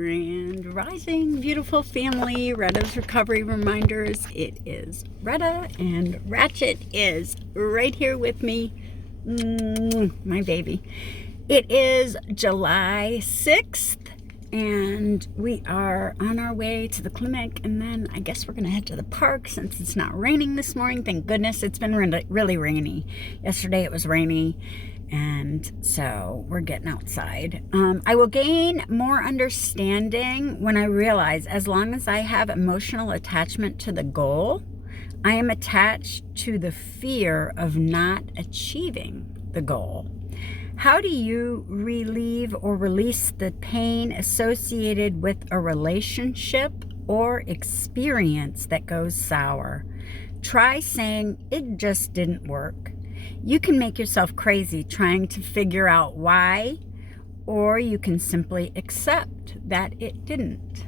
And rising, beautiful family, Retta's Recovery Reminders. It is Retta, and Ratchet is right here with me. My baby. It is July 6th, and we are on our way to the clinic, and then I guess we're going to head to the park since it's not raining this morning. Thank goodness. It's been really rainy. Yesterday it was rainy. And so we're getting outside. I will gain more understanding when I realize as long as I have emotional attachment to the goal, I am attached to the fear of not achieving the goal. How do you relieve or release the pain associated with a relationship or experience that goes sour? Try saying, "It just didn't work." You can make yourself crazy trying to figure out why, or you can simply accept that it didn't.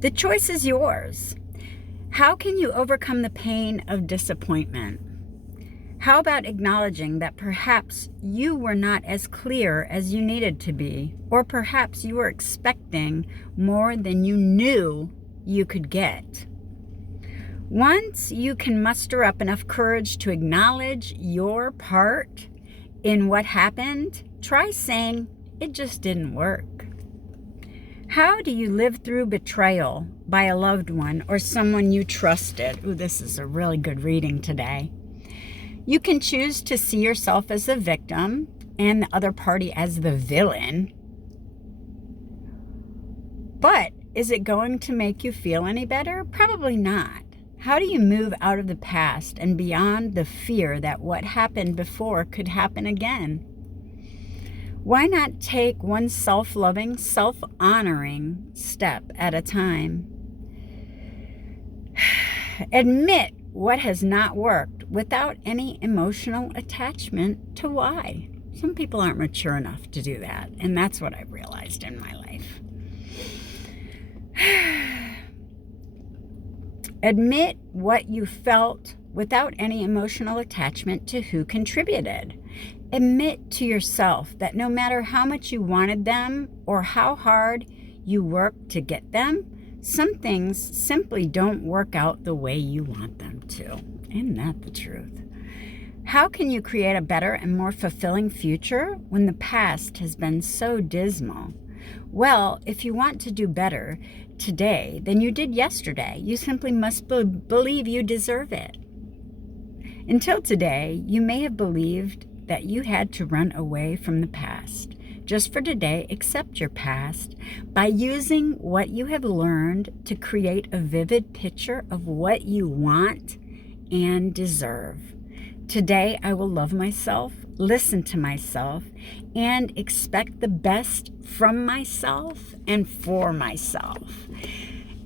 The choice is yours. How can you overcome the pain of disappointment? How about acknowledging that perhaps you were not as clear as you needed to be, or perhaps you were expecting more than you knew you could get? Once you can muster up enough courage to acknowledge your part in what happened, try saying, "It just didn't work." How do you live through betrayal by a loved one or someone you trusted? Ooh, this is a really good reading today. You can choose to see yourself as the victim and the other party as the villain. But is it going to make you feel any better? Probably not. How do you move out of the past and beyond the fear that what happened before could happen again? Why not take one self-loving, self-honoring step at a time? Admit what has not worked without any emotional attachment to why. Some people aren't mature enough to do that, and that's what I've realized in my life. Admit what you felt without any emotional attachment to who contributed. Admit to yourself that no matter how much you wanted them or how hard you worked to get them, some things simply don't work out the way you want them to. Isn't that the truth? How can you create a better and more fulfilling future when the past has been so dismal? Well, if you want to do better today than you did yesterday, you simply must believe you deserve it. Until today, you may have believed that you had to run away from the past. Just for today, accept your past by using what you have learned to create a vivid picture of what you want and deserve. Today, I will love myself, listen to myself, and expect the best from myself and for myself.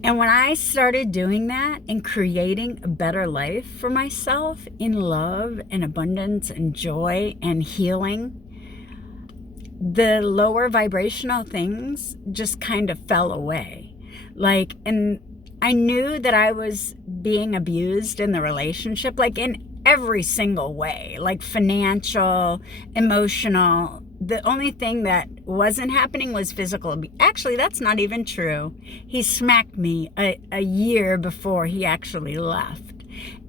And when I started doing that and creating a better life for myself in love and abundance and joy and healing, the lower vibrational things just kind of fell away. And I knew that I was being abused in the relationship, in every single way, financial, emotional. The only thing that wasn't happening was physical abuse. Actually, that's not even true. He smacked me a year before he actually left.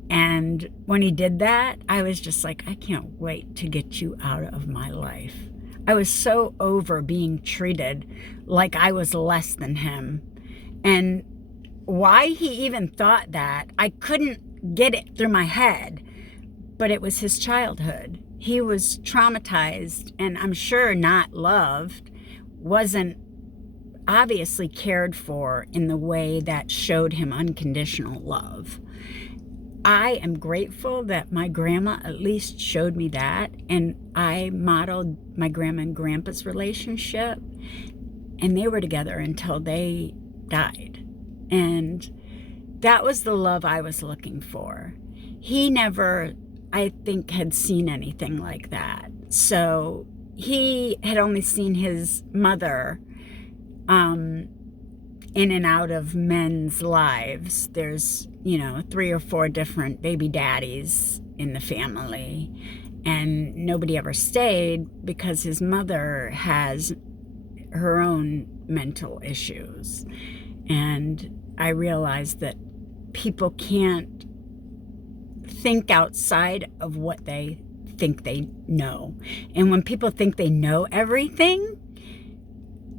And when he did that, I was just like, I can't wait to get you out of my life. I was so over being treated like I was less than him. And why he even thought that, I couldn't get it through my head. But it was his childhood. He was traumatized and I'm sure not loved, wasn't obviously cared for in the way that showed him unconditional love. I am grateful that my grandma at least showed me that, and I modeled my grandma and grandpa's relationship, and they were together until they died. And that was the love I was looking for. He never, I think, had seen anything like that. So he had only seen his mother in and out of men's lives. There's, 3 or 4 different baby daddies in the family, and nobody ever stayed because his mother has her own mental issues. And I realized that people can't think outside of what they think they know. And when people think they know everything,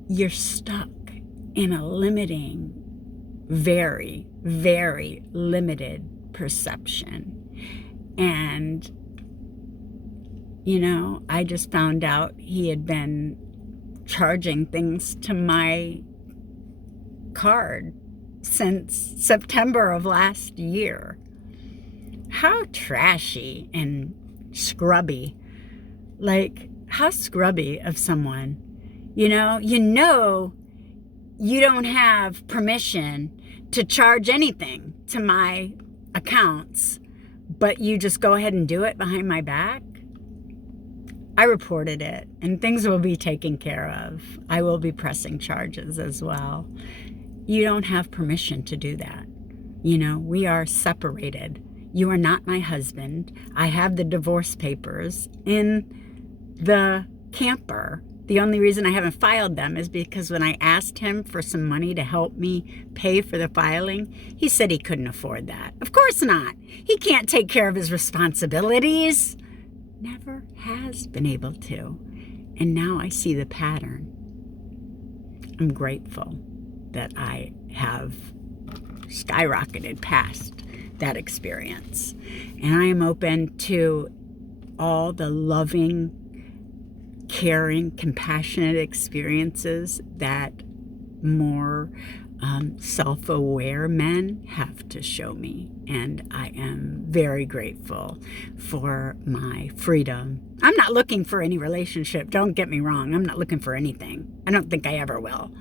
you're stuck in a limiting, very, very limited perception. And, I just found out he had been charging things to my card since September of last year. How trashy and scrubby. Like, how scrubby of someone. You don't have permission to charge anything to my accounts, but you just go ahead and do it behind my back. I reported it, and things will be taken care of. I will be pressing charges as well. You don't have permission to do that. We are separated. You are not my husband. I have the divorce papers in the camper. The only reason I haven't filed them is because when I asked him for some money to help me pay for the filing, he said he couldn't afford that. Of course not. He can't take care of his responsibilities. Never has been able to. And now I see the pattern. I'm grateful that I have skyrocketed past that experience. And I am open to all the loving, caring, compassionate experiences that more self-aware men have to show me. And I am very grateful for my freedom. I'm not looking for any relationship. Don't get me wrong. I'm not looking for anything. I don't think I ever will.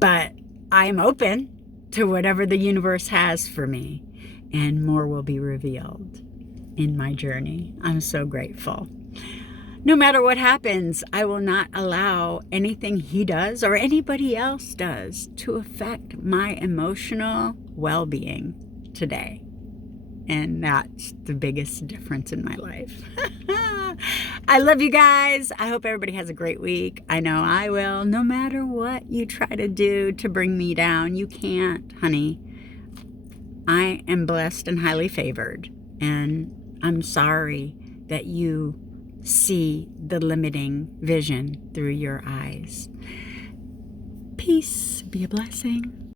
But I am open to whatever the universe has for me. And more will be revealed in my journey. I'm so grateful. No matter what happens, I will not allow anything he does or anybody else does to affect my emotional well-being today. And that's the biggest difference in my life. I love you guys. I hope everybody has a great week. I know I will. No matter what you try to do to bring me down, you can't, honey. I am blessed and highly favored. And I'm sorry that you see the limiting vision through your eyes. Peace. Be a blessing.